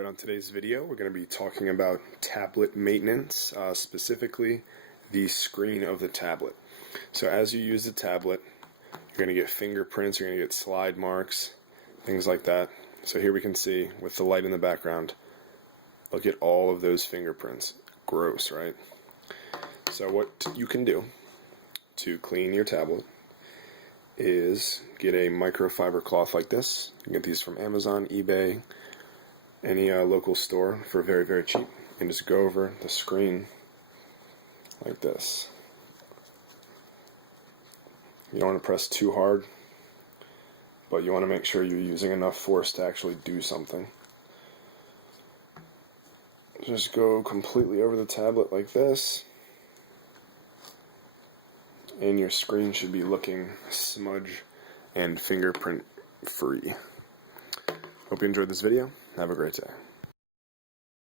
Alright, on today's video we're going to be talking about tablet maintenance, specifically the screen of the tablet. So as you use the tablet, you're going to get fingerprints, you're going to get slide marks, things like that. So here we can see with the light in the background, look at all of those fingerprints. Gross, right? So what you can do to clean your tablet is get a microfiber cloth like this. You can get these from Amazon, eBay, any local store for very, very cheap, and just go over the screen like this. You don't want to press too hard, but you want to make sure you're using enough force to actually do something. Just go completely over the tablet like this, and your screen should be looking smudge and fingerprint free. Hope you enjoyed this video. Have a great day.